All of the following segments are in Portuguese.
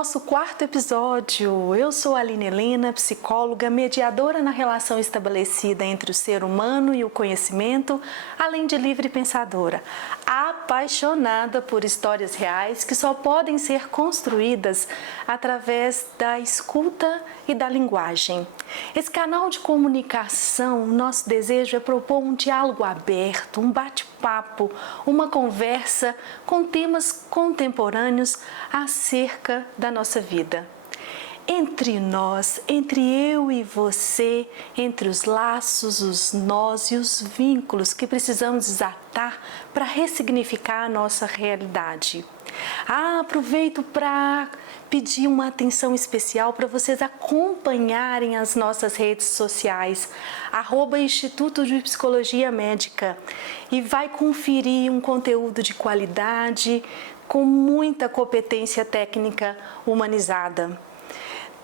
nosso quarto episódio. Eu sou a Aline Helena, psicóloga, mediadora na relação estabelecida entre o ser humano e o conhecimento, além de livre pensadora, apaixonada por histórias reais que só podem ser construídas através da escuta e da linguagem. Esse canal de comunicação, nosso desejo é propor um diálogo aberto, um bate-papo, uma conversa com temas contemporâneos acerca da nossa vida. Entre nós, entre eu e você, entre os laços, os nós e os vínculos que precisamos desatar para ressignificar a nossa realidade. Aproveito para pedir uma atenção especial para vocês acompanharem as nossas redes sociais, @Instituto de Psicologia Médica, e vai conferir um conteúdo de qualidade, com muita competência técnica humanizada.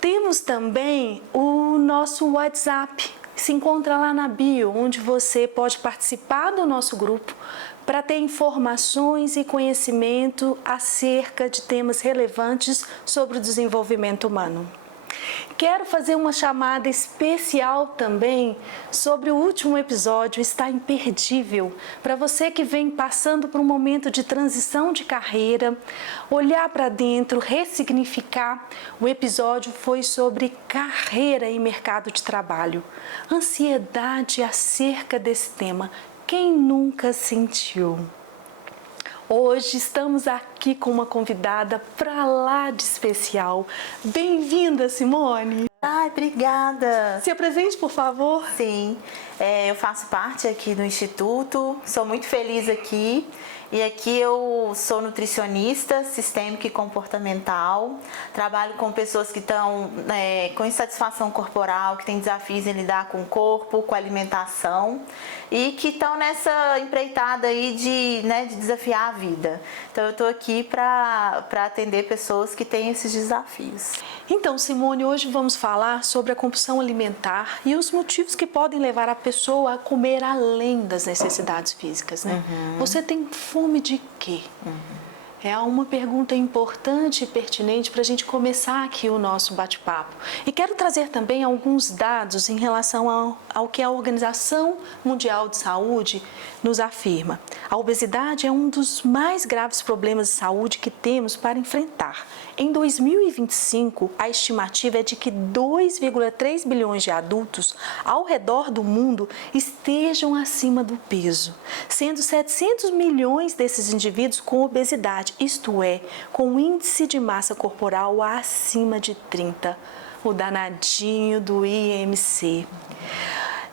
Temos também o nosso WhatsApp, que se encontra lá na bio, onde você pode participar do nosso grupo para ter informações e conhecimento acerca de temas relevantes sobre o desenvolvimento humano. Quero fazer uma chamada especial também sobre o último episódio, está imperdível. Para você que vem passando por um momento de transição de carreira, olhar para dentro, ressignificar, o episódio foi sobre carreira e mercado de trabalho. Ansiedade acerca desse tema. Quem nunca sentiu? Hoje estamos aqui com uma convidada pra lá de especial. Bem-vinda, Simone! Ai, obrigada! Se apresente, por favor. Sim, eu faço parte aqui do Instituto, sou muito feliz aqui. E aqui eu sou nutricionista sistêmica e comportamental, trabalho com pessoas que estão com insatisfação corporal, que têm desafios em lidar com o corpo, com a alimentação e que estão nessa empreitada aí de desafiar a vida. Então eu estou aqui para atender pessoas que têm esses desafios. Então, Simone, hoje vamos falar sobre a compulsão alimentar e os motivos que podem levar a pessoa a comer além das necessidades físicas, né? Você tem fome de quê? É uma pergunta importante e pertinente para a gente começar aqui o nosso bate-papo. E quero trazer também alguns dados em relação ao que a Organização Mundial de Saúde nos afirma. A obesidade é um dos mais graves problemas de saúde que temos para enfrentar. Em 2025, a estimativa é de que 2,3 bilhões de adultos ao redor do mundo estejam acima do peso, sendo 700 milhões desses indivíduos com obesidade, isto é, com índice de massa corporal acima de 30, o danadinho do IMC.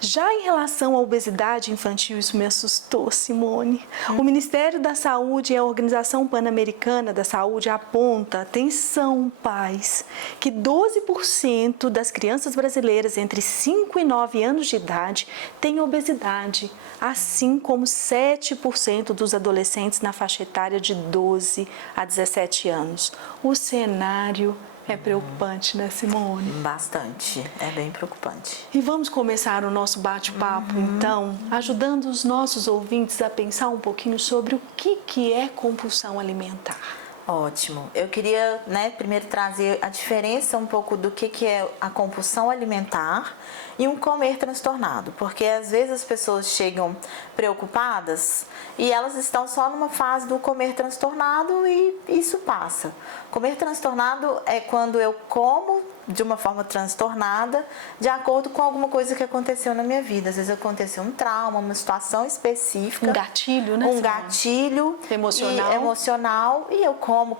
Já em relação à obesidade infantil, isso me assustou, Simone. O Ministério da Saúde e a Organização Pan-Americana da Saúde aponta, atenção, pais, que 12% das crianças brasileiras entre 5 e 9 anos de idade têm obesidade, assim como 7% dos adolescentes na faixa etária de 12 a 17 anos. O cenário é preocupante, né, Simone? Bastante, é bem preocupante. E vamos começar o nosso bate-papo, então, ajudando os nossos ouvintes a pensar um pouquinho sobre o que é compulsão alimentar. Ótimo. Eu queria, primeiro trazer a diferença um pouco do que é a compulsão alimentar e um comer transtornado, porque às vezes as pessoas chegam preocupadas e elas estão só numa fase do comer transtornado e isso passa. Comer transtornado é quando eu como de uma forma transtornada, de acordo com alguma coisa que aconteceu na minha vida. Às vezes aconteceu um trauma, uma situação específica. Um gatilho, né? Um gatilho emocional. E eu como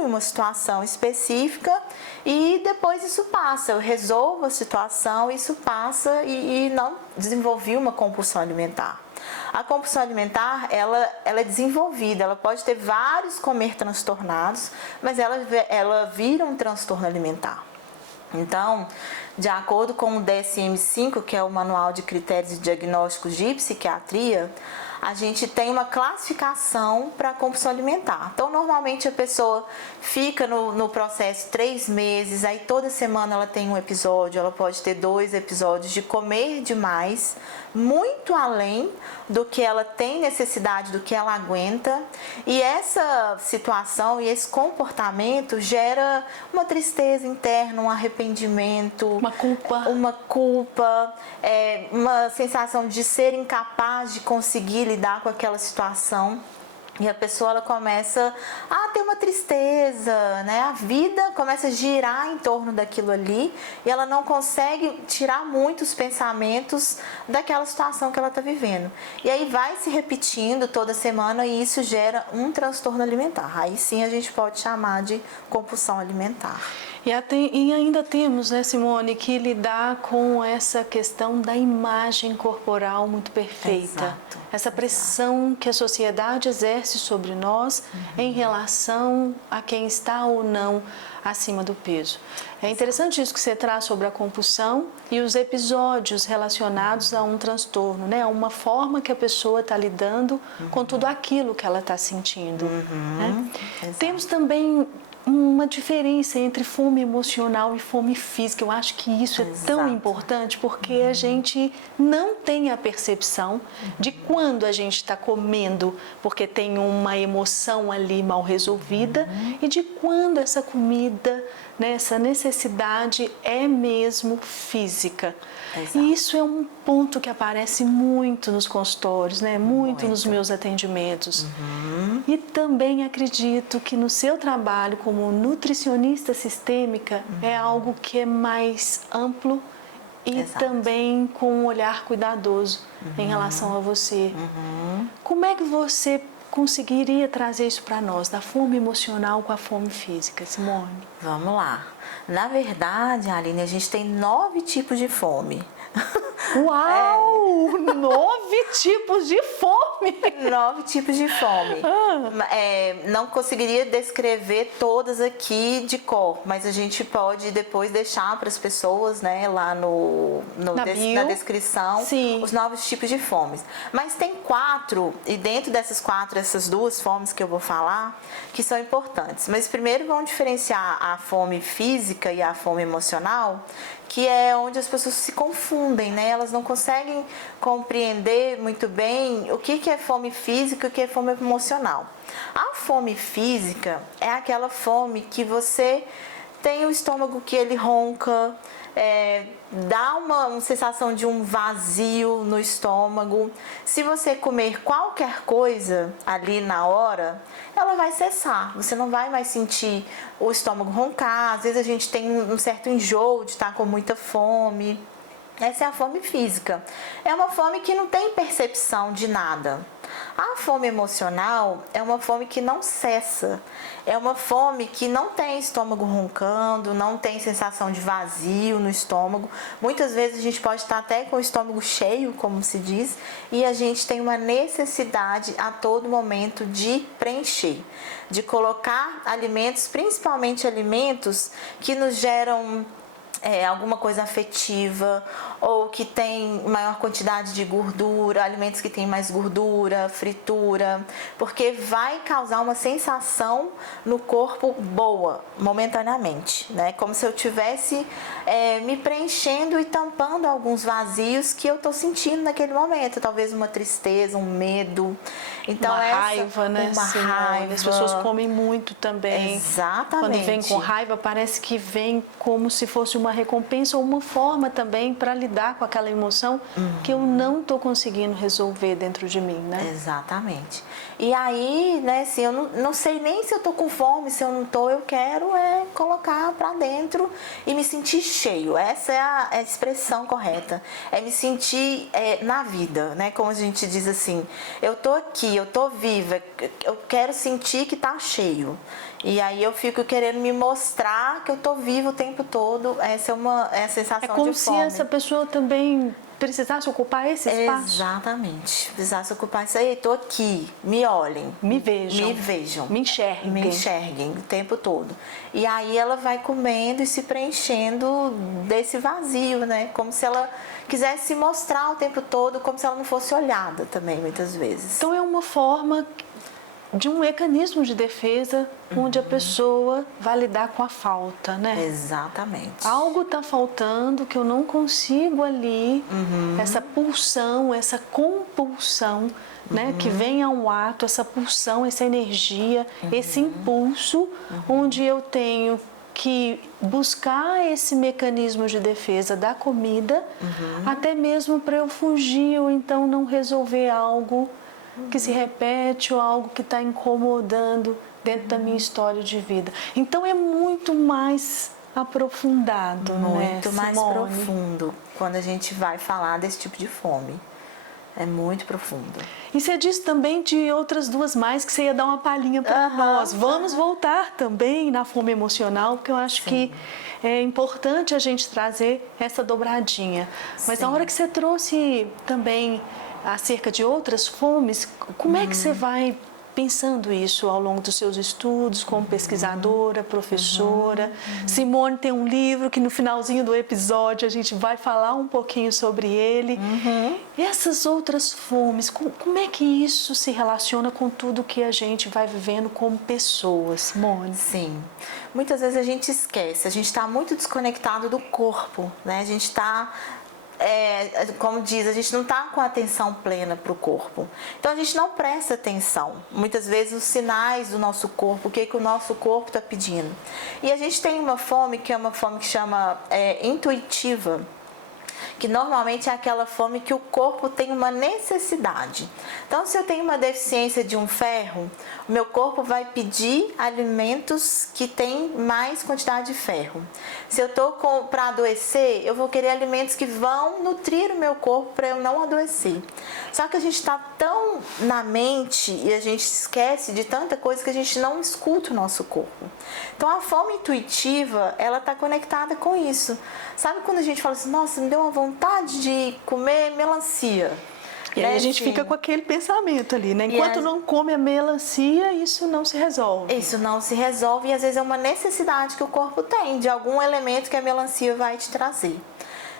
em uma situação específica e depois isso passa. Eu resolvo a situação, isso passa e não desenvolvi uma compulsão alimentar. A compulsão alimentar, ela é desenvolvida, ela pode ter vários comer transtornados, mas ela vira um transtorno alimentar. Então, de acordo com o DSM-5, que é o Manual de Critérios e Diagnósticos de Psiquiatria, a gente tem uma classificação para a compulsão alimentar. Então, normalmente a pessoa fica no processo 3 meses, aí toda semana ela tem um episódio, ela pode ter 2 episódios de comer demais, muito além do que ela tem necessidade, do que ela aguenta. E essa situação e esse comportamento gera uma tristeza interna, um arrependimento, uma culpa, uma sensação de ser incapaz de conseguir lidar com aquela situação. E a pessoa ela começa a ter uma tristeza, né? A vida começa a girar em torno daquilo ali e ela não consegue tirar muitos pensamentos daquela situação que ela está vivendo. E aí vai se repetindo toda semana e isso gera um transtorno alimentar. Aí sim a gente pode chamar de compulsão alimentar. E ainda temos, né, Simone, que lidar com essa questão da imagem corporal muito perfeita. Exato, essa pressão que a sociedade exerce sobre nós em relação a quem está ou não acima do peso. É interessante isso que você traz sobre a compulsão e os episódios relacionados a um transtorno, né? A uma forma que a pessoa está lidando com tudo aquilo que ela está sentindo. Né? Temos também uma diferença entre fome emocional e fome física. Eu acho que isso é tão importante porque a gente não tem a percepção de quando a gente está comendo porque tem uma emoção ali mal resolvida e de quando essa comida, né, essa necessidade é mesmo física. Exato. E isso é um ponto que aparece muito nos consultórios, né? Muito nos meus atendimentos. E também acredito que no seu trabalho como nutricionista sistêmica é algo que é mais amplo e também com um olhar cuidadoso em relação a você. Como é que você conseguiria trazer isso para nós, da fome emocional com a fome física, Simone? Vamos lá. Na verdade, Aline, a gente tem 9 tipos de fome. Uau! 9 tipos de fome! 9 tipos de fome. Não conseguiria descrever todas aqui de cor, mas a gente pode depois deixar para as pessoas, né, lá na descrição, sim, os 9 tipos de fomes. Mas tem 4, e dentro dessas 4, essas 2 fomes que eu vou falar, que são importantes. Mas primeiro vamos diferenciar a fome física e a fome emocional, que é onde as pessoas se confundem, né? Elas não conseguem compreender muito bem o que é fome física e o que é fome emocional. A fome física é aquela fome que você tem o estômago que ele ronca, dá uma sensação de um vazio no estômago. Se você comer qualquer coisa ali na hora, ela vai cessar. Você não vai mais sentir o estômago roncar. Às vezes a gente tem um certo enjoo de estar com muita fome. Essa é a fome física. É uma fome que não tem percepção de nada. A fome emocional é uma fome que não cessa. É uma fome que não tem estômago roncando, não tem sensação de vazio no estômago. Muitas vezes a gente pode estar até com o estômago cheio, como se diz, e a gente tem uma necessidade a todo momento de preencher, de colocar alimentos, principalmente alimentos que nos geram alguma coisa afetiva ou que tem maior quantidade de gordura, alimentos que têm mais gordura, fritura, porque vai causar uma sensação no corpo boa, momentaneamente, né? Como se eu tivesse me preenchendo e tampando alguns vazios que eu estou sentindo naquele momento, talvez uma tristeza, um medo. Então, uma raiva, né? Uma raiva. As pessoas comem muito também. Exatamente. Quando vem com raiva, parece que vem como se fosse uma recompensa ou uma forma também para lidar com aquela emoção que eu não estou conseguindo resolver dentro de mim, né? Exatamente. E aí, né, assim, eu não sei nem se eu tô com fome, se eu não tô, eu quero colocar para dentro e me sentir cheio. Essa é a expressão correta. É me sentir na vida, né? Como a gente diz assim, eu tô aqui, eu tô viva, eu quero sentir que tá cheio. E aí eu fico querendo me mostrar que eu tô viva o tempo todo. Essa é a sensação de fome. É como se essa pessoa também precisasse ocupar esse espaço? Exatamente. Precisasse ocupar isso aí. Estou aqui, me olhem. Me vejam. Me vejam. Me enxerguem. Me enxerguem o tempo todo. E aí ela vai comendo e se preenchendo desse vazio, né? Como se ela quisesse se mostrar o tempo todo, como se ela não fosse olhada também, muitas vezes. Então é uma forma de um mecanismo de defesa onde a pessoa vai lidar com a falta, né? Exatamente. Algo está faltando que eu não consigo ali, essa pulsão, essa compulsão, né? Que vem ao ato, essa pulsão, essa energia, esse impulso, onde eu tenho que buscar esse mecanismo de defesa da comida, até mesmo para eu fugir ou então não resolver algo que se repete ou algo que está incomodando dentro da minha história de vida. Então é muito mais aprofundado, muito né, mais Simone? profundo quando a gente vai falar desse tipo de fome. É muito profundo. E você disse também de outras duas mais que você ia dar uma palhinha para nós. Vamos voltar também na fome emocional, porque eu acho que é importante a gente trazer essa dobradinha. Mas na hora que você trouxe também acerca de outras fomes, como é que você vai pensando isso ao longo dos seus estudos como pesquisadora, professora? Simone tem um livro que no finalzinho do episódio a gente vai falar um pouquinho sobre ele. E essas outras fomes, como é que isso se relaciona com tudo que a gente vai vivendo como pessoas, Simone? Sim. Muitas vezes a gente esquece, a gente está muito desconectado do corpo, né? A gente está... como diz, a gente não está com a atenção plena para o corpo. Então a gente não presta atenção. Muitas vezes os sinais do nosso corpo, o que o nosso corpo está pedindo. E a gente tem uma fome que é uma fome que chama intuitiva, que normalmente é aquela fome que o corpo tem uma necessidade. Então, se eu tenho uma deficiência de um ferro, o meu corpo vai pedir alimentos que têm mais quantidade de ferro. Se eu estou para adoecer, eu vou querer alimentos que vão nutrir o meu corpo para eu não adoecer. Só que a gente está tão na mente e a gente esquece de tanta coisa que a gente não escuta o nosso corpo. Então, a fome intuitiva, ela está conectada com isso. Sabe quando a gente fala assim, nossa, me deu uma vontade de comer melancia? E aí a gente fica com aquele pensamento ali, né? Enquanto não come a melancia, isso não se resolve. Isso não se resolve e às vezes é uma necessidade que o corpo tem, de algum elemento que a melancia vai te trazer.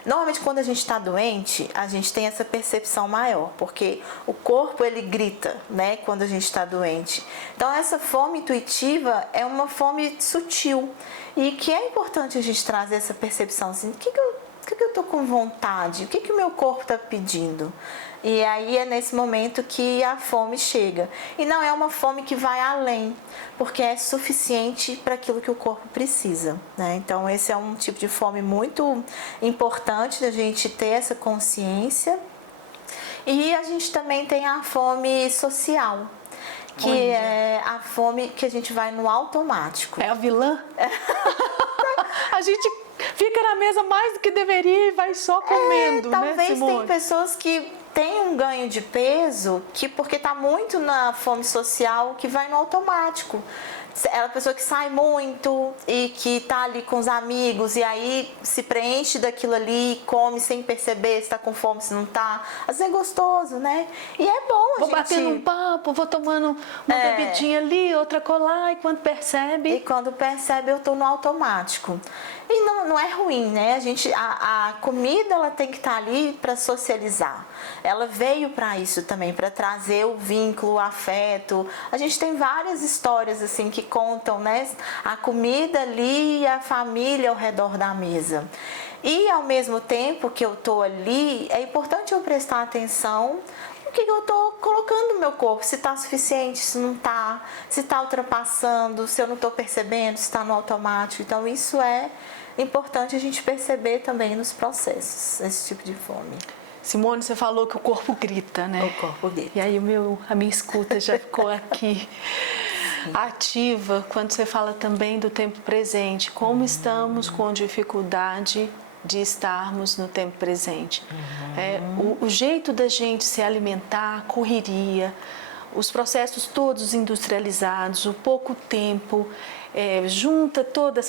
Normalmente quando a gente está doente, a gente tem essa percepção maior, porque o corpo ele grita, né, quando a gente está doente. Então essa fome intuitiva é uma fome sutil e que é importante a gente trazer essa percepção assim, o que eu estou com vontade, o que o meu corpo está pedindo. E aí é nesse momento que a fome chega. E não é uma fome que vai além, porque é suficiente para aquilo que o corpo precisa, né? Então esse é um tipo de fome muito importante da gente ter essa consciência. E a gente também tem a fome social, que é a fome que a gente vai no automático. É a vilã? A gente fica na mesa mais do que deveria e vai só comendo, talvez né, Simone? Tem pessoas que tem um ganho de peso que porque está muito na fome social que vai no automático. É a pessoa que sai muito e que está ali com os amigos e aí se preenche daquilo ali, come sem perceber se está com fome, se não está. Às vezes é gostoso, né? E é bom a gente... Vou batendo um papo, vou tomando uma bebidinha ali, outra colar e quando percebe... E quando percebe eu estou no automático. E não é ruim, né? A comida ela tem que estar ali para socializar. Ela veio para isso também, para trazer o vínculo, o afeto. A gente tem várias histórias assim que contam, né? A comida ali e a família ao redor da mesa. E ao mesmo tempo que eu estou ali, é importante eu prestar atenção o que eu estou colocando no meu corpo, se está suficiente, se não está, se está ultrapassando, se eu não estou percebendo, se está no automático. Então isso é importante a gente perceber também nos processos, esse tipo de fome. Simone, você falou que o corpo grita, né? O corpo grita. E aí a minha escuta já ficou aqui ativa quando você fala também do tempo presente. Como estamos com dificuldade de estarmos no tempo presente. O jeito da gente se alimentar, a correria, os processos todos industrializados, o pouco tempo, junta toda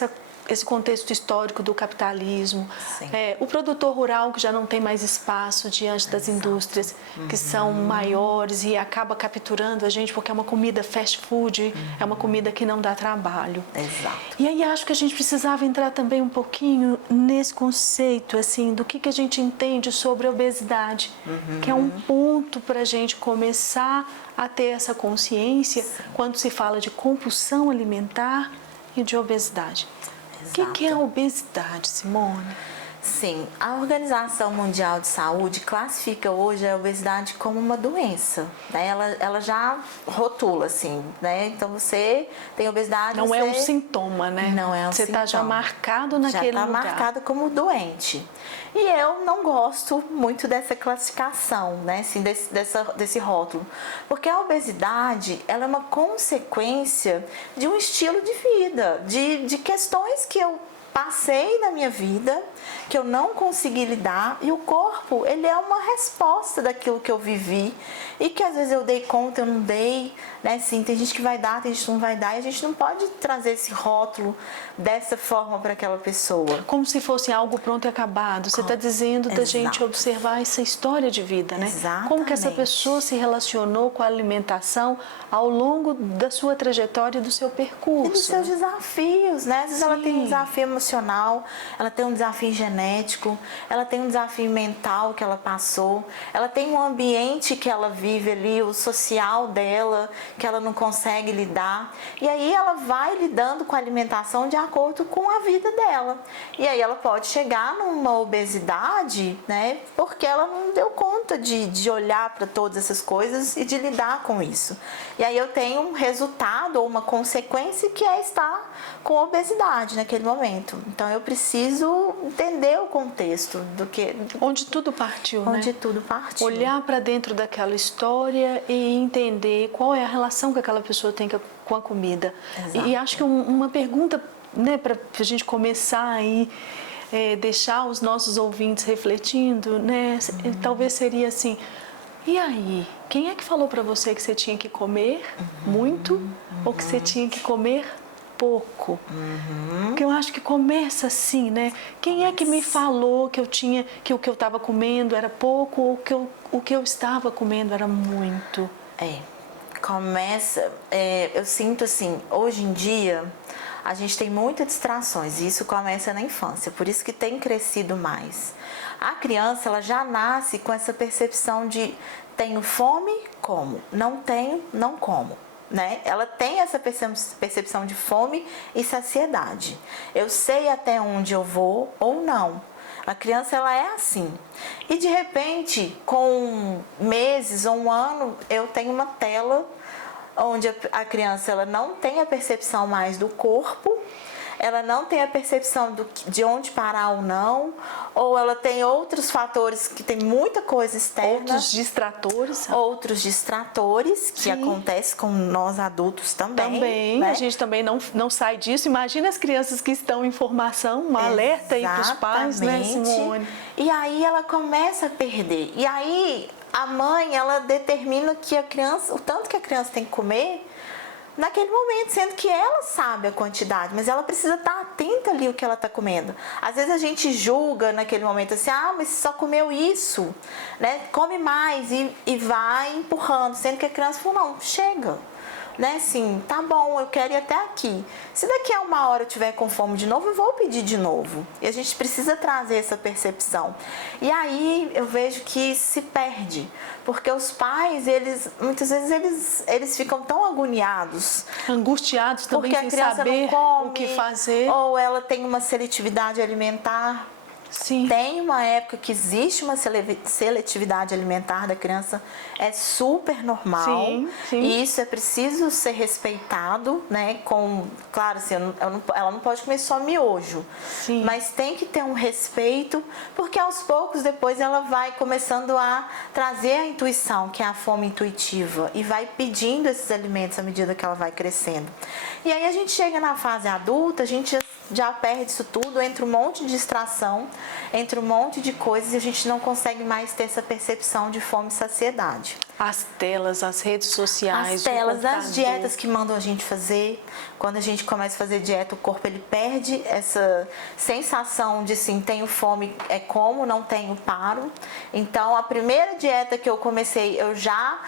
esse contexto histórico do capitalismo, o produtor rural que já não tem mais espaço diante das indústrias que são maiores e acaba capturando a gente porque é uma comida fast food, é uma comida que não dá trabalho. Exato. E aí acho que a gente precisava entrar também um pouquinho nesse conceito assim do que a gente entende sobre a obesidade, que é um ponto para a gente começar a ter essa consciência quando se fala de compulsão alimentar e de obesidade. O que é a obesidade, Simone? Sim, a Organização Mundial de Saúde classifica hoje a obesidade como uma doença, né? Ela já rotula assim, né? Então você tem obesidade... Não é um sintoma, né? Não é um você sintoma. Você está já marcado naquele lugar. Já está marcado como doente. E eu não gosto muito dessa classificação, né? Assim, desse rótulo. Porque a obesidade, ela é uma consequência de um estilo de vida, de questões que eu passei na minha vida, que eu não consegui lidar, e o corpo, ele é uma resposta daquilo que eu vivi e que às vezes eu dei conta, eu não dei, né? Sim, tem gente que vai dar, tem gente que não vai dar, e a gente não pode trazer esse rótulo dessa forma para aquela pessoa. Como se fosse algo pronto e acabado. Você está dizendo da gente observar essa história de vida, né? Exatamente. Como que essa pessoa se relacionou com a alimentação ao longo da sua trajetória e do seu percurso. E dos seus desafios, né? Às vezes ela tem um desafio emocional, ela tem um desafio genético, ela tem um desafio mental que ela passou, ela tem um ambiente que ela vive ali, o social dela, que ela não consegue lidar. E aí ela vai lidando com a alimentação de acordo com a vida dela. E aí ela pode chegar numa obesidade, né? Porque ela não deu conta de olhar para todas essas coisas e de lidar com isso. E aí eu tenho um resultado ou uma consequência que é estar com obesidade naquele momento. Então eu preciso entender o contexto do que... Onde tudo partiu, né? Onde tudo partiu. Olhar para dentro daquela história e entender qual é a relação que aquela pessoa tem com a comida. E acho que uma pergunta, né, para a gente começar aí, deixar os nossos ouvintes refletindo, né? Talvez seria assim, e aí? Quem é que falou para você que você tinha que comer muito ou que você tinha que comer pouco? Porque eu acho que começa assim, né? Quem é que me falou que que o que eu estava comendo era pouco ou que o que eu estava comendo era muito? Eu sinto assim, hoje em dia a gente tem muitas distrações e isso começa na infância, por isso que tem crescido mais. A criança, ela já nasce com essa percepção de tenho fome, como, não tenho, não como. Né? Ela tem essa percepção de fome e saciedade. Eu sei até onde eu vou ou não. A criança, ela é assim. E de repente, com meses ou um ano, eu tenho uma tela onde a criança ela não tem a percepção mais do corpo, ela não tem a percepção de onde parar ou não, ou ela tem outros fatores que tem muita coisa externa. Outros distratores que acontecem com nós adultos também. Né? A gente também não sai disso. Imagina as crianças que estão em formação, um alerta aí para os pais, né, Simone? E aí ela começa a perder. E aí a mãe, ela determina que a criança, o tanto que a criança tem que comer naquele momento, sendo que ela sabe a quantidade, mas ela precisa estar atenta ali o que ela está comendo. Às vezes a gente julga naquele momento assim, mas você só comeu isso, né? Come mais e vai empurrando, sendo que a criança falou, não, chega. Né, assim, tá bom, eu quero ir até aqui. Se daqui a uma hora eu tiver com fome de novo, eu vou pedir de novo. E a gente precisa trazer essa percepção. E aí eu vejo que se perde, porque os pais, muitas vezes eles ficam tão agoniados, angustiados também, porque a criança saber não come, o que fazer, ou ela tem uma seletividade alimentar. Sim. Tem uma época que existe uma seletividade alimentar da criança, é super normal. Sim. E isso é preciso ser respeitado, né? Claro, assim, ela não pode comer só miojo, Sim. mas tem que ter um respeito, porque aos poucos depois ela vai começando a trazer a intuição, que é a fome intuitiva, e vai pedindo esses alimentos à medida que ela vai crescendo. E aí a gente chega na fase adulta, a gente já perde isso tudo, entra um monte de distração, entra um monte de coisas e a gente não consegue mais ter essa percepção de fome e saciedade. As telas, as redes sociais, As telas, o as computador. dietas que mandam a gente fazer. Quando a gente começa a fazer dieta, o corpo ele perde essa sensação de sim, tenho fome, é como, não tenho, paro. Então, a primeira dieta que eu comecei, eu já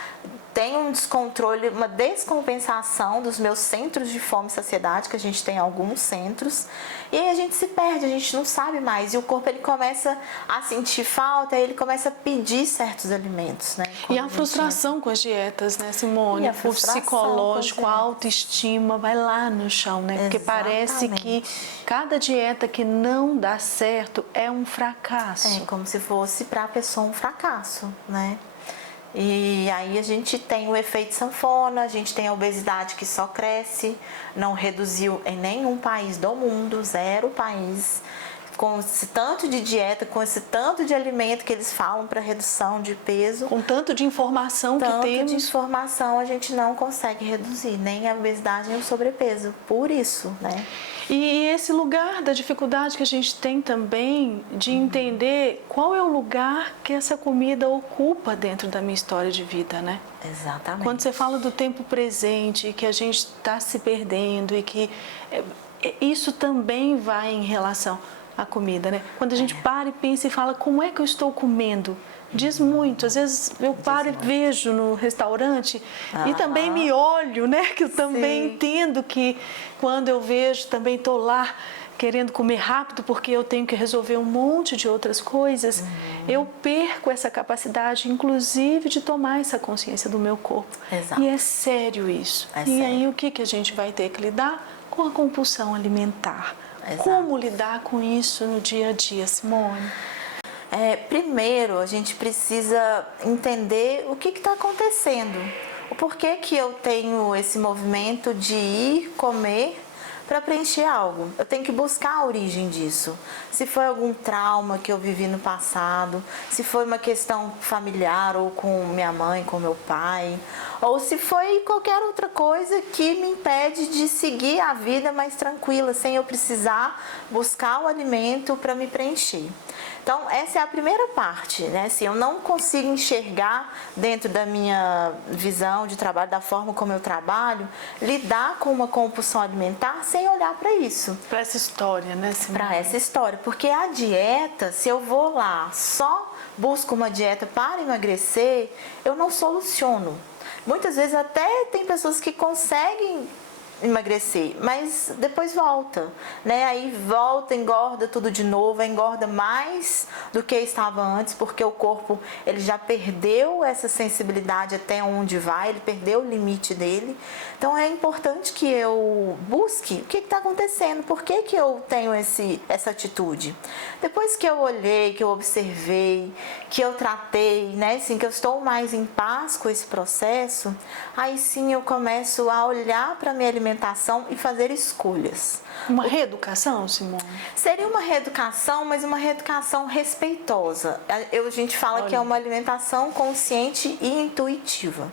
tenho um descontrole, uma descompensação dos meus centros de fome e saciedade, que a gente tem alguns centros, e aí a gente se perde, a gente não sabe mais, e o corpo ele começa a sentir falta, aí ele começa a pedir certos alimentos, né? E a frustração com as dietas, né, Simone? E a O frustração psicológico, com a as dietas. autoestima vai lá no chão, né? Porque parece que Exatamente. cada dieta que não dá certo é um fracasso. É como se fosse para a pessoa um fracasso, né? E aí a gente tem o efeito sanfona, a gente tem a obesidade que só cresce, não reduziu em nenhum país do mundo, 0 país, com esse tanto de dieta, com esse tanto de alimento que eles falam para redução de peso. Com tanto de informação que Tanto temos. de informação a gente não consegue reduzir, nem a obesidade nem o sobrepeso, por isso, né? E esse lugar da dificuldade que a gente tem também de entender qual é o lugar que essa comida ocupa dentro da minha história de vida, né? Exatamente. Quando você fala do tempo presente, que a gente está se perdendo e que isso também vai em relação à comida, né? Quando a gente para e pensa e fala, como é que eu estou comendo? Diz muito. Às vezes eu paro e vejo no restaurante e também me olho, né? Que eu também Sim. entendo que quando eu vejo, também estou lá querendo comer rápido porque eu tenho que resolver um monte de outras coisas. Eu perco essa capacidade, inclusive, de tomar essa consciência do meu corpo. Exato. E é sério isso. É E aí sério. o que a gente vai ter que lidar? Com a compulsão alimentar. Exato. Como lidar com isso no dia a dia, Simone? Primeiro, a gente precisa entender o que está acontecendo. O porquê que eu tenho esse movimento de ir comer para preencher algo. Eu tenho que buscar a origem disso. Se foi algum trauma que eu vivi no passado, se foi uma questão familiar ou com minha mãe, com meu pai, ou se foi qualquer outra coisa que me impede de seguir a vida mais tranquila, sem eu precisar buscar o alimento para me preencher. Então, essa é a primeira parte, né? Se eu não consigo enxergar dentro da minha visão de trabalho, da forma como eu trabalho, lidar com uma compulsão alimentar sem olhar para isso. Para essa história, né, Simone? Para essa história. Porque a dieta, se eu vou lá só busco uma dieta para emagrecer, eu não soluciono. Muitas vezes até tem pessoas que conseguem emagrecer, mas depois volta, né? Aí volta, engorda tudo de novo, engorda mais do que estava antes, porque o corpo ele já perdeu essa sensibilidade até onde vai, ele perdeu o limite dele. Então é importante que eu busque o que está acontecendo, por que eu tenho essa atitude. Depois que eu olhei, que eu observei, que eu tratei, né? Assim, que eu estou mais em paz com esse processo, aí sim eu começo a olhar para a minha alimentação e fazer escolhas. Uma reeducação, Simone? Seria uma reeducação, mas uma reeducação respeitosa. A gente fala que é uma alimentação consciente e intuitiva.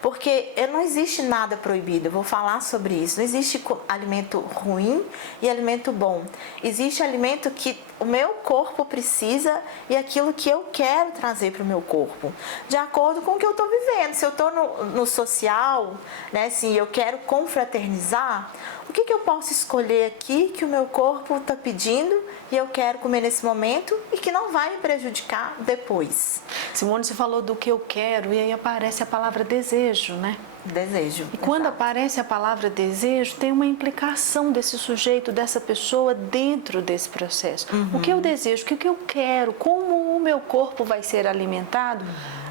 Porque não existe nada proibido, eu vou falar sobre isso. Não existe alimento ruim e alimento bom. Existe alimento que o meu corpo precisa e aquilo que eu quero trazer para o meu corpo, de acordo com o que eu estou vivendo. Se eu estou no social, né, assim, eu quero confraternizar, o que eu posso escolher aqui que o meu corpo está pedindo e eu quero comer nesse momento e que não vai me prejudicar depois? Simone, você falou do que eu quero e aí aparece a palavra desejo, né? Desejo. E quando exato. aparece a palavra desejo, tem uma implicação desse sujeito, dessa pessoa dentro desse processo. O que eu desejo, o que eu quero, como o meu corpo vai ser alimentado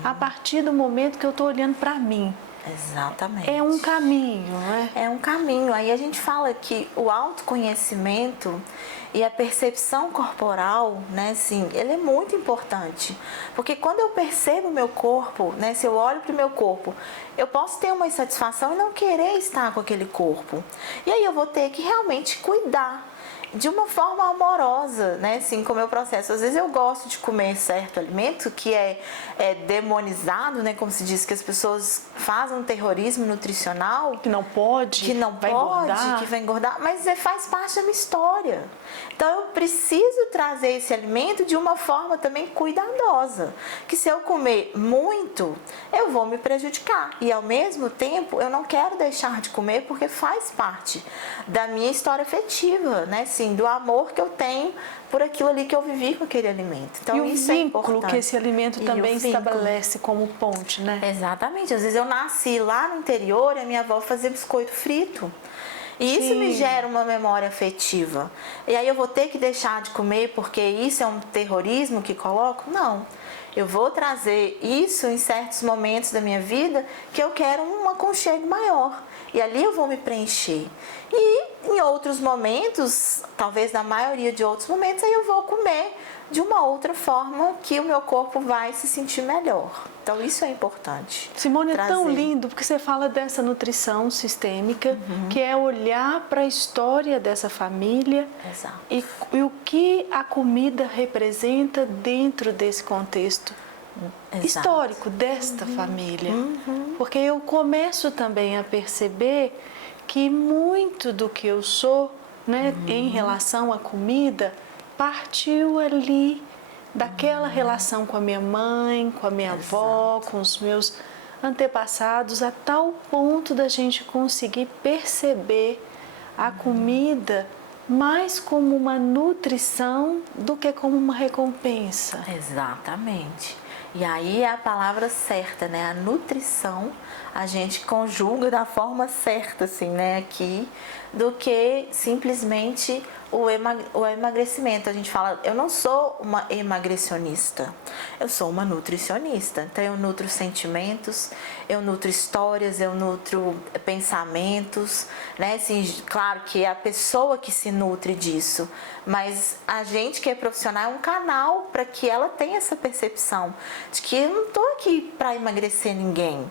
a partir do momento que eu estou olhando para mim. Exatamente. É um caminho, né? É um caminho. Aí a gente fala que o autoconhecimento e a percepção corporal, né, assim, ele é muito importante. Porque quando eu percebo o meu corpo, né, se eu olho para o meu corpo, eu posso ter uma insatisfação e não querer estar com aquele corpo. E aí eu vou ter que realmente cuidar. de uma forma amorosa, né? Assim, com o meu processo. Às vezes eu gosto de comer certo alimento que é demonizado, né? Como se diz, que as pessoas fazem um terrorismo nutricional. Que não pode, vai engordar. Que vai engordar, mas faz parte da minha história. Então eu preciso trazer esse alimento de uma forma também cuidadosa. Que se eu comer muito, eu vou me prejudicar. E ao mesmo tempo, eu não quero deixar de comer porque faz parte da minha história afetiva, né? Sim, do amor que eu tenho por aquilo ali que eu vivi com aquele alimento. Então, e o isso vínculo é importante. Que esse alimento também estabelece como ponte, né? Exatamente. Às vezes eu nasci lá no interior e a minha avó fazia biscoito frito. E isso me gera uma memória afetiva. E aí eu vou ter que deixar de comer porque isso é um terrorismo que coloco? Não. Eu vou trazer isso em certos momentos da minha vida que eu quero um aconchego maior. E ali eu vou me preencher. E em outros momentos, talvez na maioria de outros momentos, aí eu vou comer de uma outra forma que o meu corpo vai se sentir melhor. Então isso é importante. Simone, é tão lindo porque você fala dessa nutrição sistêmica, que é olhar para a história dessa família. Exato. E o que a comida representa dentro desse contexto histórico desta família. Porque eu começo também a perceber que muito do que eu sou, né, em relação à comida, partiu ali daquela relação com a minha mãe, com a minha avó, com os meus antepassados, a tal ponto da gente conseguir perceber a comida mais como uma nutrição do que como uma recompensa. Exatamente. E aí é a palavra certa, né? A nutrição a gente conjuga da forma certa, assim, né? Aqui, do que simplesmente o emagrecimento. A gente fala, eu não sou uma emagrecionista, eu sou uma nutricionista. Então eu nutro sentimentos, eu nutro histórias, eu nutro pensamentos, né? Assim, claro que é a pessoa que se nutre disso, mas a gente que é profissional é um canal para que ela tenha essa percepção de que eu não estou aqui para emagrecer ninguém.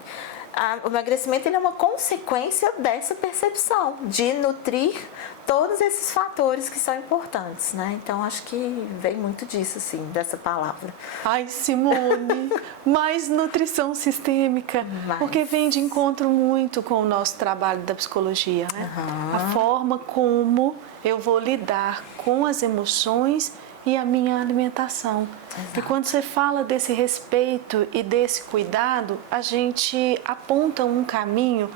O emagrecimento ele é uma consequência dessa percepção, de nutrir todos esses fatores que são importantes, né? Então, acho que vem muito disso, assim, dessa palavra. Ai, Simone, mais nutrição sistêmica, porque vem de encontro muito com o nosso trabalho da psicologia, né? A forma como eu vou lidar com as emoções e a minha alimentação. E quando você fala desse respeito e desse cuidado, a gente aponta um caminho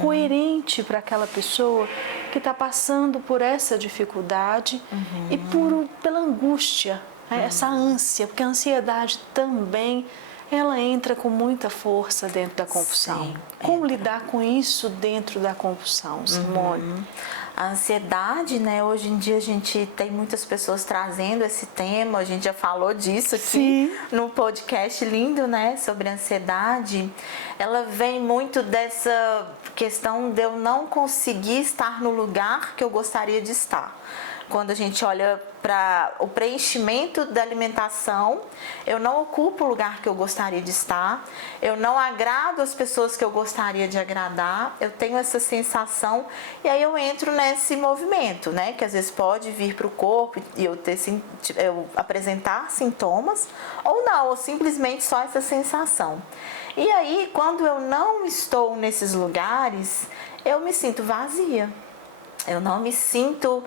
coerente para aquela pessoa que está passando por essa dificuldade e pela angústia, né? Essa ânsia, porque a ansiedade também ela entra com muita força dentro da compulsão. Como lidar com isso dentro da compulsão, Simone? A ansiedade, né? Hoje em dia a gente tem muitas pessoas trazendo esse tema, a gente já falou disso aqui no podcast lindo, né? Sobre a ansiedade. Ela vem muito dessa questão de eu não conseguir estar no lugar que eu gostaria de estar. Quando a gente olha para o preenchimento da alimentação, eu não ocupo o lugar que eu gostaria de estar, eu não agrado as pessoas que eu gostaria de agradar, eu tenho essa sensação e aí eu entro nesse movimento, né? Que às vezes pode vir para o corpo e eu apresentar sintomas ou não, ou simplesmente só essa sensação. E aí, quando eu não estou nesses lugares, eu me sinto vazia. Eu não me sinto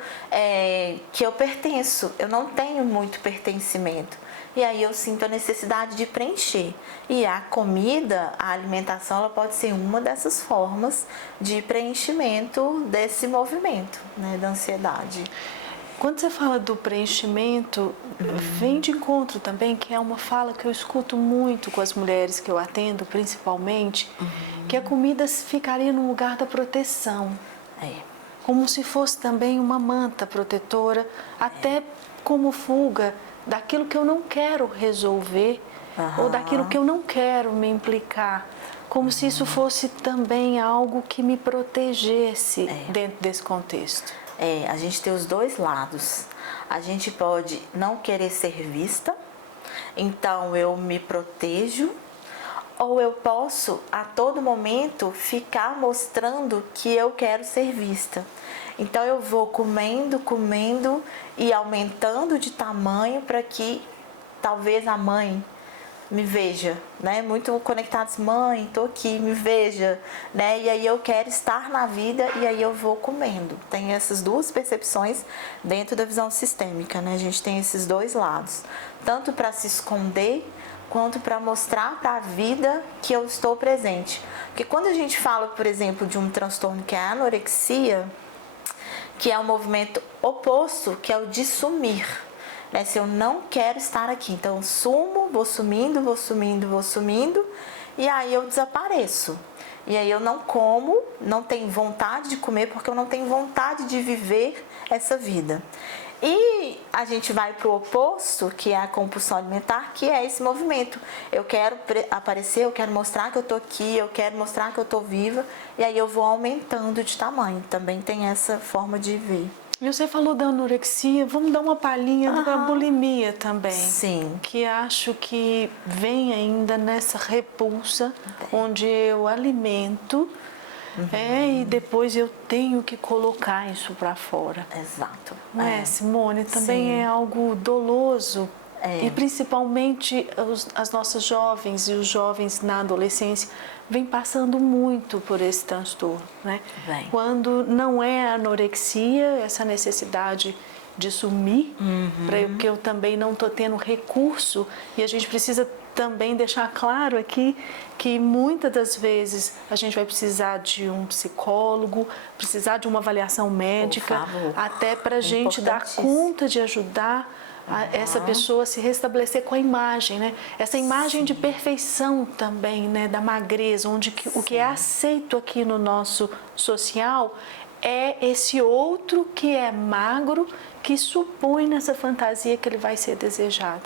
que eu pertenço, eu não tenho muito pertencimento. E aí eu sinto a necessidade de preencher. E a comida, a alimentação, ela pode ser uma dessas formas de preenchimento desse movimento, né, da ansiedade. Quando você fala do preenchimento, vem de encontro também, que é uma fala que eu escuto muito com as mulheres que eu atendo, principalmente, que a comida ficaria no lugar da proteção. Como se fosse também uma manta protetora, até como fuga daquilo que eu não quero resolver ou daquilo que eu não quero me implicar. Como se isso fosse também algo que me protegesse dentro desse contexto. A gente tem os dois lados. A gente pode não querer ser vista, então eu me protejo, ou eu posso a todo momento ficar mostrando que eu quero ser vista. Então eu vou comendo, comendo e aumentando de tamanho para que talvez a mãe me veja, né? Muito conectados, mãe, tô aqui, me veja, né? E aí eu quero estar na vida e aí eu vou comendo. Tem essas duas percepções dentro da visão sistêmica, né? A gente tem esses dois lados, tanto para se esconder quanto para mostrar para a vida que eu estou presente. Porque quando a gente fala, por exemplo, de um transtorno que é a anorexia, que é um movimento oposto, que é o de sumir. Né? Se eu não quero estar aqui, então eu sumo, vou sumindo, vou sumindo, vou sumindo, e aí eu desapareço. E aí eu não como, não tenho vontade de comer, porque eu não tenho vontade de viver essa vida. E a gente vai para o oposto, que é a compulsão alimentar, que é esse movimento. Eu quero aparecer, eu quero mostrar que eu estou aqui, eu quero mostrar que eu estou viva, e aí eu vou aumentando de tamanho. Também tem essa forma de ver. E você falou da anorexia, vamos dar uma palhinha da bulimia também. Sim. Que acho que vem ainda nessa repulsa, onde eu alimento e depois eu tenho que colocar isso para fora. Exato. Não é, Simone? Também Sim. é algo doloso. E principalmente as nossas jovens e os jovens na adolescência vêm passando muito por esse transtorno, né? Quando não é a anorexia, essa necessidade de sumir, porque eu também não estou tendo recurso, e a gente precisa também deixar claro aqui que muitas das vezes a gente vai precisar de um psicólogo, precisar de uma avaliação médica, até para a gente dar conta de ajudar essa pessoa a se restabelecer com a imagem, né? Essa imagem de perfeição também, né? Da magreza, onde o que é aceito aqui no nosso social é esse outro que é magro, que supõe nessa fantasia que ele vai ser desejado.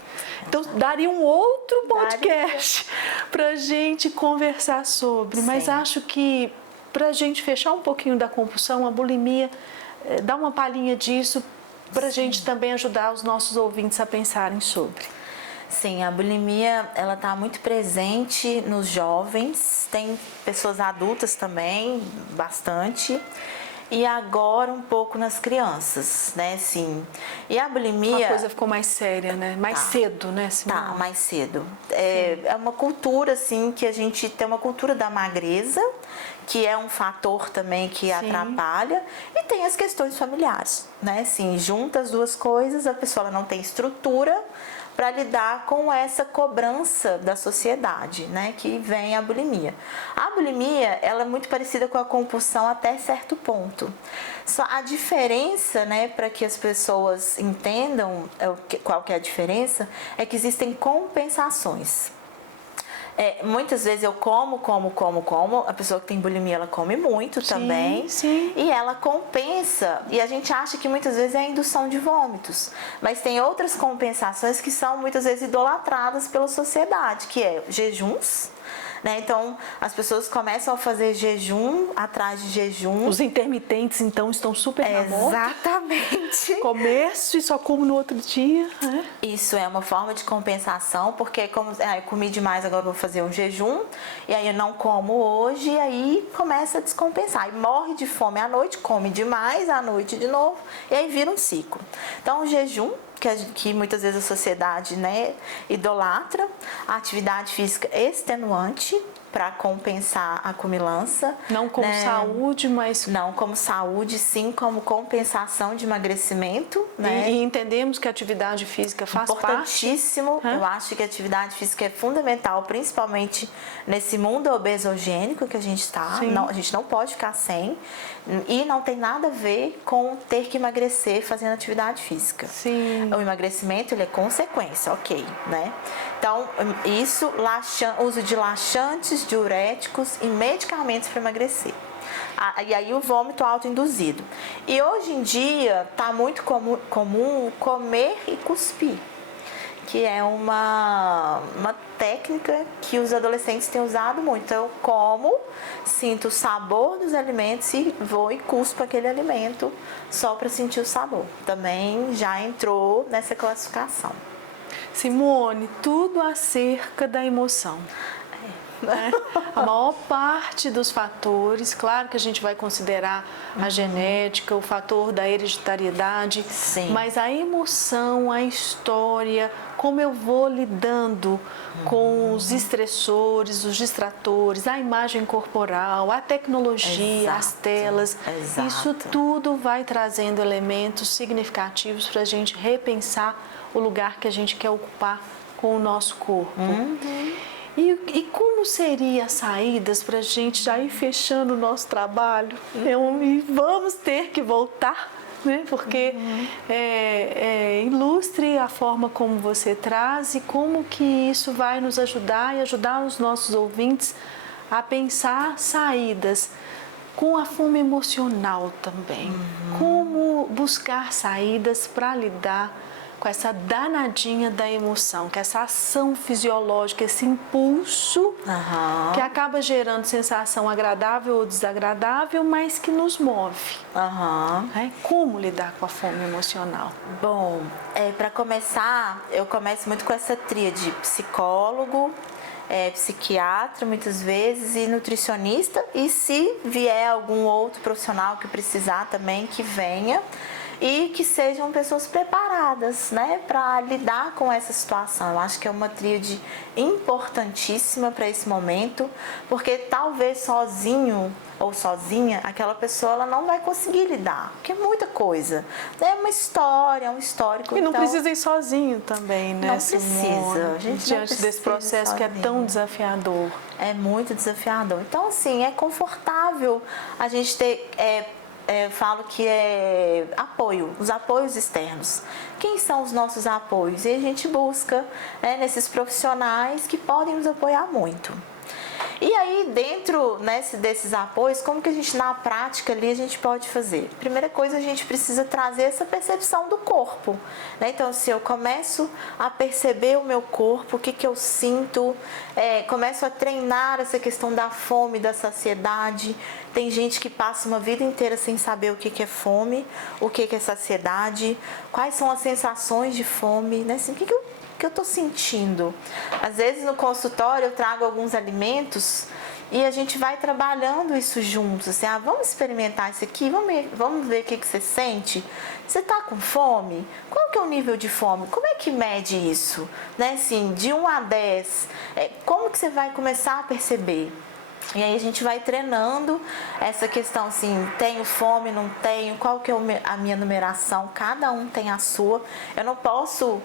Então, daria um outro podcast para a gente conversar sobre, mas acho que para a gente fechar um pouquinho da compulsão, a bulimia, dá uma palhinha disso, para a gente também ajudar os nossos ouvintes a pensarem sobre. Sim, a bulimia, ela está muito presente nos jovens, tem pessoas adultas também, bastante, e agora um pouco nas crianças, né, sim. E a bulimia... A coisa ficou mais séria, né? Mais cedo, né, Simone? Tá, mais cedo. É uma cultura, assim, que a gente tem uma cultura da magreza, que é um fator também que atrapalha, e tem as questões familiares, né? Assim, junta as duas coisas, a pessoa não tem estrutura para lidar com essa cobrança da sociedade, né? Que vem a bulimia. A bulimia, ela é muito parecida com a compulsão até certo ponto. Só a diferença, né, para que as pessoas entendam qual que é a diferença, é que existem compensações. Muitas vezes eu como, a pessoa que tem bulimia, ela come muito também, e ela compensa, e a gente acha que muitas vezes é a indução de vômitos, mas tem outras compensações que são muitas vezes idolatradas pela sociedade, que é jejuns, né? Então, as pessoas começam a fazer jejum atrás de jejum. Os intermitentes, então, estão super na moda. Exatamente. Começo e só como no outro dia. Isso é uma forma de compensação, porque como eu comi demais, agora vou fazer um jejum, e aí eu não como hoje, e aí começa a descompensar. E morre de fome à noite, come demais à noite de novo, e aí vira um ciclo. Então, o jejum, que muitas vezes a sociedade, né, idolatra, a atividade física extenuante para compensar a comilança. Não como saúde, mas... Não como saúde, sim como compensação de emagrecimento. Né? E entendemos que a atividade física faz parte. Importantíssimo. Eu acho que a atividade física é fundamental, principalmente nesse mundo obesogênico que a gente está. A gente não pode ficar sem. E não tem nada a ver com ter que emagrecer fazendo atividade física. Sim. O emagrecimento, ele é consequência, ok, né? Então, isso, uso de laxantes, diuréticos e medicamentos para emagrecer. E aí o vômito autoinduzido. E hoje em dia está muito comum comer e cuspir, que é uma técnica que os adolescentes têm usado muito. Então eu como, sinto o sabor dos alimentos e vou e cuspo aquele alimento só para sentir o sabor. Também já entrou nessa classificação. Simone, tudo acerca da emoção. né? A maior parte dos fatores, claro que a gente vai considerar a genética, o fator da hereditariedade, Sim. mas a emoção, a história, como eu vou lidando com os estressores, os distratores, a imagem corporal, a tecnologia, as telas, isso tudo vai trazendo elementos significativos para a gente repensar o lugar que a gente quer ocupar com o nosso corpo. E como seriam as saídas para a gente já ir fechando o nosso trabalho? E vamos ter que voltar, né? Porque ilustre a forma como você traz e como que isso vai nos ajudar e ajudar os nossos ouvintes a pensar saídas com a fome emocional também. Como buscar saídas para lidar com essa danadinha da emoção, com essa ação fisiológica, esse impulso que acaba gerando sensação agradável ou desagradável, mas que nos move. Como lidar com a fome emocional? Bom, para começar, eu começo muito com essa tríade: psicólogo, psiquiatra muitas vezes e nutricionista, e se vier algum outro profissional que precisar também, que venha, e que sejam pessoas preparadas, né, para lidar com essa situação. Eu acho que é uma tríade importantíssima para esse momento, porque talvez sozinho ou sozinha, aquela pessoa ela não vai conseguir lidar, porque é muita coisa. É uma história, é um histórico. E não então, precisa ir sozinho também, né, não precisa. A gente diante desse processo que é tão desafiador. É muito desafiador. Então, assim, é confortável a gente ter... eu falo que é apoio, os apoios externos. Quem são os nossos apoios? E a gente busca nesses profissionais que podem nos apoiar muito. E aí, dentro desses apoios, como que a gente, na prática ali, a gente pode fazer? Primeira coisa, a gente precisa trazer essa percepção do corpo, né? Então, se eu começo a perceber o meu corpo, o que que eu sinto, começo a treinar essa questão da fome, da saciedade. Tem gente que passa uma vida inteira sem saber o que que é fome, o que que é saciedade, quais são as sensações de fome, né? Assim, o que eu estou sentindo. Às vezes no consultório eu trago alguns alimentos e a gente vai trabalhando isso juntos, assim, vamos experimentar isso aqui, vamos ver o que você sente. Você está com fome? Qual que é o nível de fome? Como é que mede isso? Né? Assim, de 1 a 10, como que você vai começar a perceber? E aí a gente vai treinando essa questão assim, tenho fome, não tenho, qual que é a minha numeração, cada um tem a sua. Eu não posso,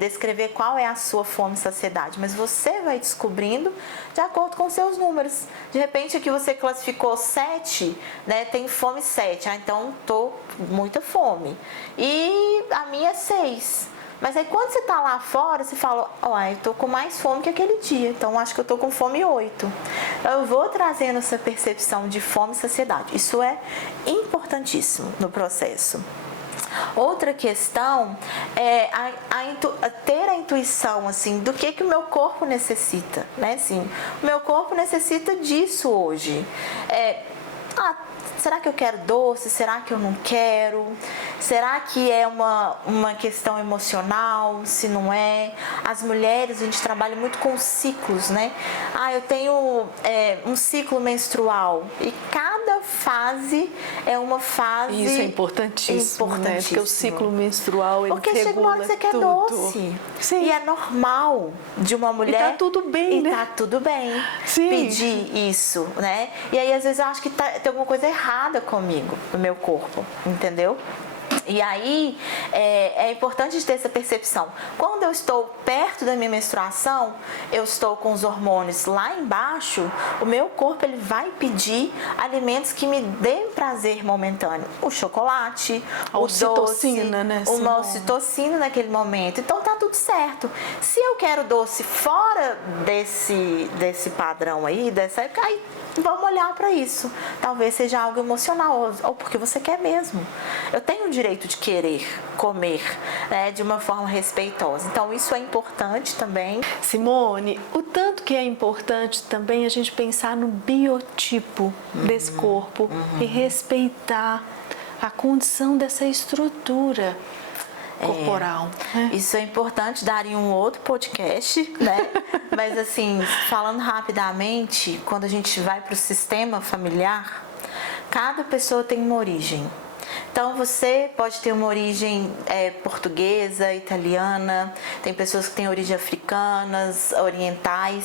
descrever qual é a sua fome e saciedade, mas você vai descobrindo de acordo com seus números. De repente aqui você classificou 7, tem fome 7, então tô com muita fome. E a minha é 6. Mas aí quando você está lá fora, você fala, eu estou com mais fome que aquele dia, então acho que eu estou com fome 8. Então eu vou trazendo essa percepção de fome e saciedade. Isso é importantíssimo no processo. Outra questão é ter a intuição assim, do que o meu corpo necessita. Né? Assim, o meu corpo necessita disso hoje. Será que eu quero doce? Será que eu não quero? Será que é uma questão emocional? Se não é? As mulheres, a gente trabalha muito com ciclos, né? Eu tenho um ciclo menstrual e cada fase é uma fase... Isso é importantíssimo, né? Porque o ciclo menstrual, ele porque chega uma hora que você quer tudo. Doce. Sim. E é normal de uma mulher... E tá tudo bem, né? E tá tudo bem. Sim. Pedir isso, né? E aí, às vezes, eu acho que tem alguma coisa errada comigo, no meu corpo, entendeu? E aí, é importante ter essa percepção. Quando eu estou perto da minha menstruação, eu estou com os hormônios lá embaixo, o meu corpo ele vai pedir alimentos que me deem prazer momentâneo. O chocolate, o ocitocina, doce, né, uma ocitocina naquele momento. Então, tá tudo certo. Se eu quero doce fora desse padrão aí, aí vamos olhar para isso. Talvez seja algo emocional, ou porque você quer mesmo. Eu tenho o direito de querer comer, né, de uma forma respeitosa. Então, isso é importante também. Simone, o tanto que é importante também a gente pensar no biotipo desse corpo e respeitar a condição dessa estrutura. corporal. Isso é importante, daria um outro podcast, né? Mas assim, falando rapidamente, quando a gente vai para o sistema familiar, cada pessoa tem uma origem. Então você pode ter uma origem portuguesa, italiana, tem pessoas que têm origem africanas, orientais,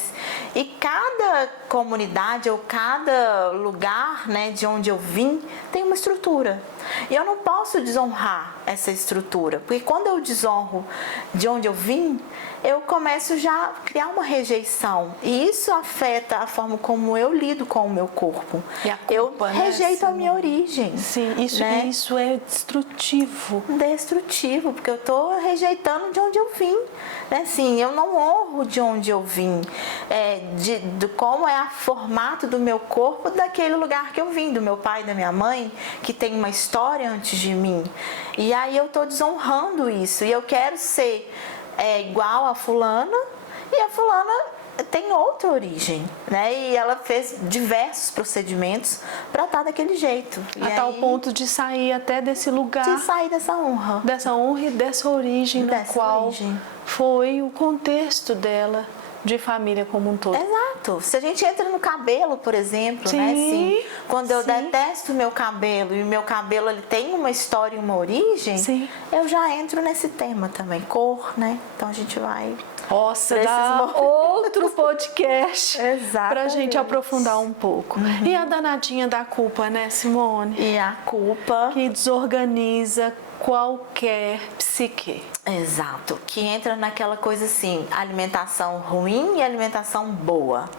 e cada comunidade ou cada lugar, né, de onde eu vim tem uma estrutura. E eu não posso desonrar essa estrutura, porque quando eu desonro de onde eu vim, eu começo já a criar uma rejeição. E isso afeta a forma como eu lido com o meu corpo. Eu rejeito a minha origem. Sim, isso é destrutivo. Destrutivo, porque eu estou rejeitando de onde eu vim. Assim, eu não honro de onde eu vim, de como é o formato do meu corpo daquele lugar que eu vim, do meu pai e da minha mãe, que tem uma história antes de mim. E aí eu estou desonrando isso. E eu quero ser igual a fulana, e a fulana tem outra origem, né? E ela fez diversos procedimentos para estar daquele jeito. A tal ponto de sair até desse lugar. De sair dessa honra. Dessa honra e dessa origem na qual foi o contexto dela de família como um todo. Exato. Se a gente entra no cabelo, por exemplo, né? Assim, quando eu detesto o meu cabelo e o meu cabelo ele tem uma história e uma origem, eu já entro nesse tema também, cor, né? Então a gente vai... Nossa, dá outro podcast pra gente aprofundar um pouco. E a danadinha da culpa, né, Simone? E a culpa que desorganiza qualquer psique. Exato, que entra naquela coisa assim, alimentação ruim e alimentação boa.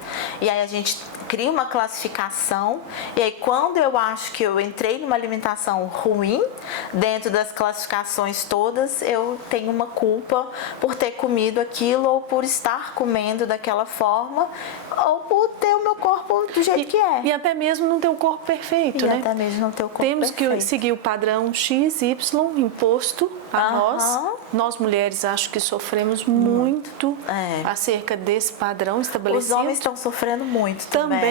E aí a gente cria uma classificação, e aí quando eu acho que eu entrei numa alimentação ruim, dentro das classificações todas, eu tenho uma culpa por ter comido aquilo, ou por estar comendo daquela forma, ou por ter o meu corpo do jeito que é. E até mesmo não ter o corpo perfeito, né? Até mesmo não ter o corpo Temos perfeito. Que seguir o padrão XY imposto a nós. Nós mulheres acho que sofremos muito acerca desse padrão estabelecido. Os homens estão sofrendo muito também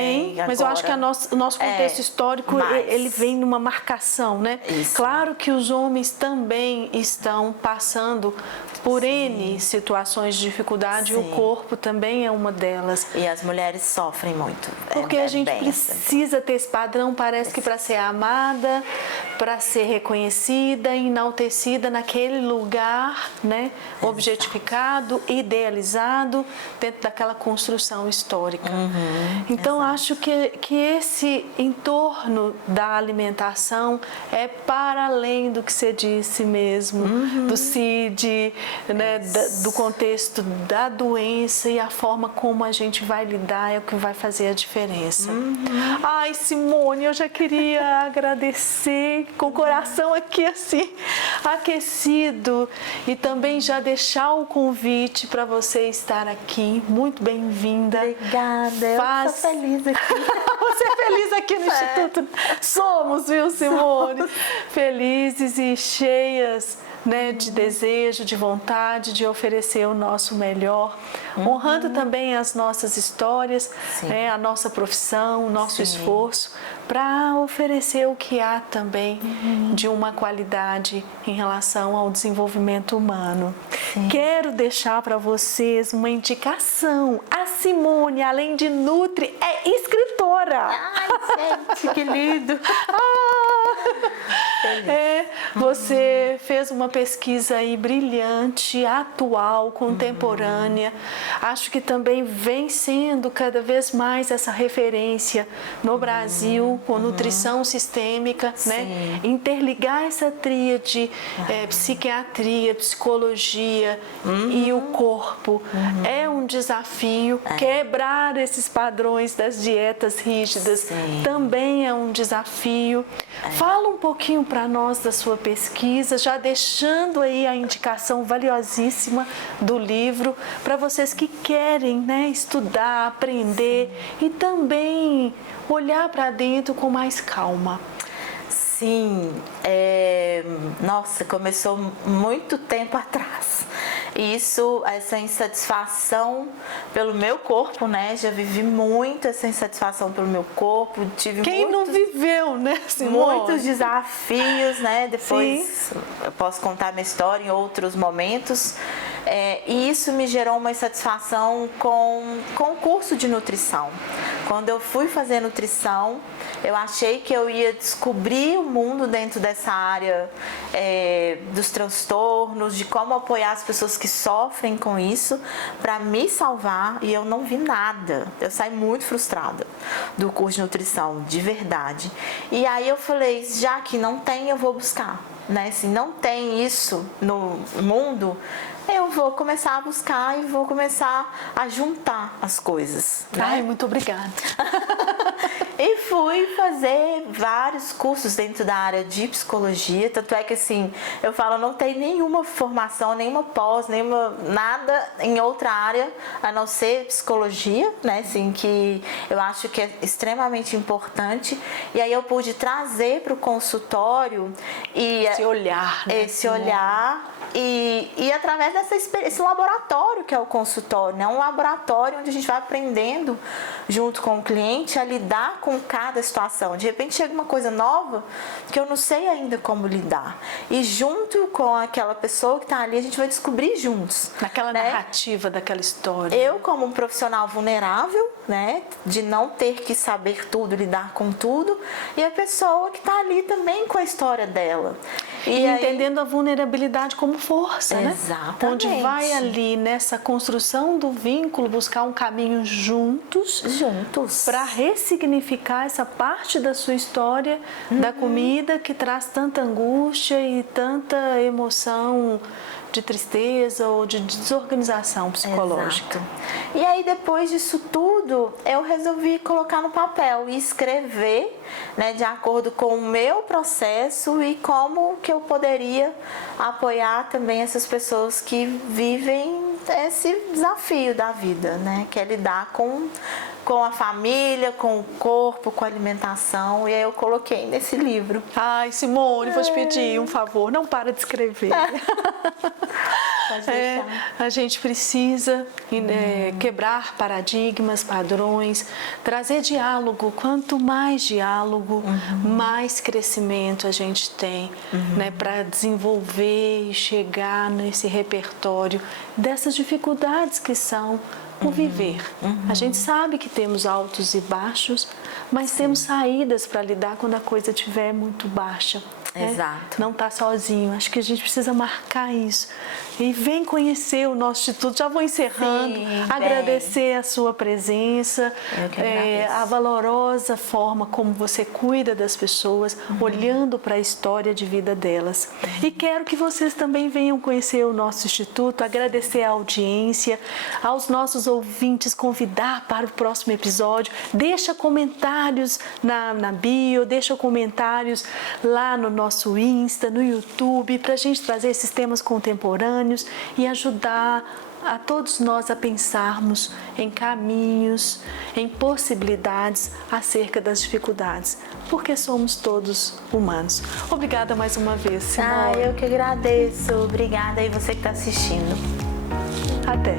mas eu acho que o nosso contexto histórico ele vem numa marcação, né? Isso. Claro que os homens também estão passando por N situações de dificuldade, e o corpo também é uma delas. E as mulheres sofrem muito. Porque a gente precisa ter esse padrão, parece que para ser amada, para ser reconhecida, enaltecida naquele lugar, né? Objetificado, idealizado, dentro daquela construção histórica. Então, acho que esse entorno da alimentação é para além do que você disse mesmo, do CID, né? Do contexto da doença, e a forma como a gente vai lidar é o que vai fazer a diferença. Ai, Simone, eu já queria agradecer com o coração aqui assim, aquecido, e também já deixar o convite para você estar aqui. Muito bem-vinda. Obrigada, eu sou feliz aqui. Você é feliz aqui no Instituto? Somos, viu, Simone? Felizes e cheias, né, de desejo, de vontade de oferecer o nosso melhor, honrando também as nossas histórias, né, a nossa profissão, o nosso esforço, para oferecer o que há também de uma qualidade em relação ao desenvolvimento humano. Quero deixar para vocês uma indicação. A Simone, além de Nutri, é escritora. Ai, gente, que lindo! Você fez uma pesquisa aí brilhante, atual, contemporânea. Acho que também vem sendo cada vez mais essa referência no Brasil com nutrição sistêmica, né? Interligar essa tríade, psiquiatria, psicologia e o corpo é um desafio. Quebrar esses padrões das dietas rígidas também é um desafio. Fala um pouquinho para nós da sua pesquisa, já deixando aí a indicação valiosíssima do livro para vocês que querem, né, estudar, aprender e também olhar para dentro com mais calma. Sim, nossa, começou muito tempo atrás. E isso, essa insatisfação pelo meu corpo, né? Já vivi muito essa insatisfação pelo meu corpo, tive Quem não viveu, né, Simone? muitos desafios, né? Depois eu posso contar minha história em outros momentos. E isso me gerou uma insatisfação com o curso de nutrição. Quando eu fui fazer nutrição, eu achei que eu ia descobrir o mundo dentro dessa área dos transtornos, de como apoiar as pessoas que sofrem com isso, para me salvar, e eu não vi nada. Eu saí muito frustrada do curso de nutrição, de verdade. E aí eu falei, já que não tem, eu vou buscar, né? Se não tem isso no mundo, eu vou começar a buscar e vou começar a juntar as coisas, né? Ai, muito obrigada. E fui fazer vários cursos dentro da área de psicologia, tanto é que assim, eu falo, não tem nenhuma formação, nenhuma pós, nada em outra área a não ser psicologia, né? Assim, que eu acho que é extremamente importante. E aí eu pude trazer para o consultório e esse olhar, né? Esse olhar. E através esse laboratório que é o consultório, né? Um laboratório onde a gente vai aprendendo junto com o cliente a lidar com cada situação. De repente chega uma coisa nova que eu não sei ainda como lidar. E junto com aquela pessoa que está ali, a gente vai descobrir juntos. Naquela narrativa daquela história. Eu, como um profissional vulnerável, né? De não ter que saber tudo, lidar com tudo. E a pessoa que está ali também com a história dela. E entendendo a vulnerabilidade como força, né? Exatamente. Onde vai ali nessa construção do vínculo buscar um caminho juntos para ressignificar essa parte da sua história da comida que traz tanta angústia e tanta emoção de tristeza ou de desorganização psicológica. Exato. E aí depois disso tudo, eu resolvi colocar no papel e escrever, né, de acordo com o meu processo e como que eu poderia apoiar também essas pessoas que vivem esse desafio da vida, né, que é lidar com a família, com o corpo, com a alimentação, e aí eu coloquei nesse livro. Ai, Simone, vou te pedir um favor, não para de escrever. A gente precisa quebrar paradigmas, padrões, trazer diálogo. Quanto mais diálogo, mais crescimento a gente tem, né, para desenvolver e chegar nesse repertório dessas dificuldades que são o viver. A gente sabe que temos altos e baixos, mas temos saídas para lidar quando a coisa estiver muito baixa. Exato. Não está sozinho. Acho que a gente precisa marcar isso. E vem conhecer o nosso instituto. Já vou encerrando. Sim, agradecer a sua presença, a valorosa forma como você cuida das pessoas, olhando para a história de vida delas. E quero que vocês também venham conhecer o nosso instituto, agradecer a audiência, aos nossos ouvintes, convidar para o próximo episódio. Deixa comentários na bio, deixa comentários lá no nosso Insta, no YouTube, para a gente trazer esses temas contemporâneos e ajudar a todos nós a pensarmos em caminhos, em possibilidades acerca das dificuldades, porque somos todos humanos. Obrigada mais uma vez, Simone. Eu que agradeço. Obrigada aí você que está assistindo. Até.